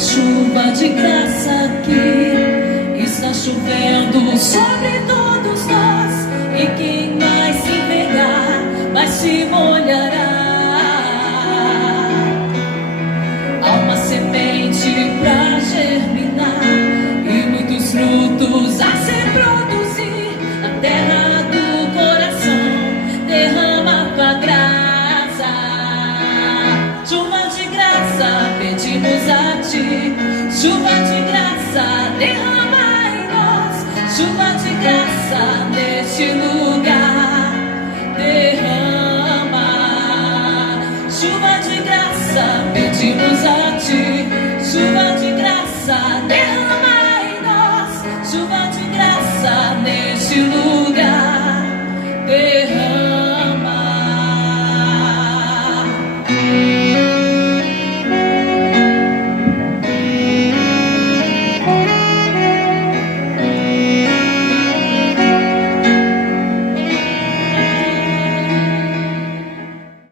chuva de graça aqui está chovendo sobre todos nós, e quem mais se pegar, mais se molhará. Há uma semente pra germinar e muitos frutos a se produzir. A terra do coração derrama tua graça. Chuva de graça pedimos a ti, chuva de graça derrama em nós, chuva de graça neste lugar derrama. Chuva de graça pedimos a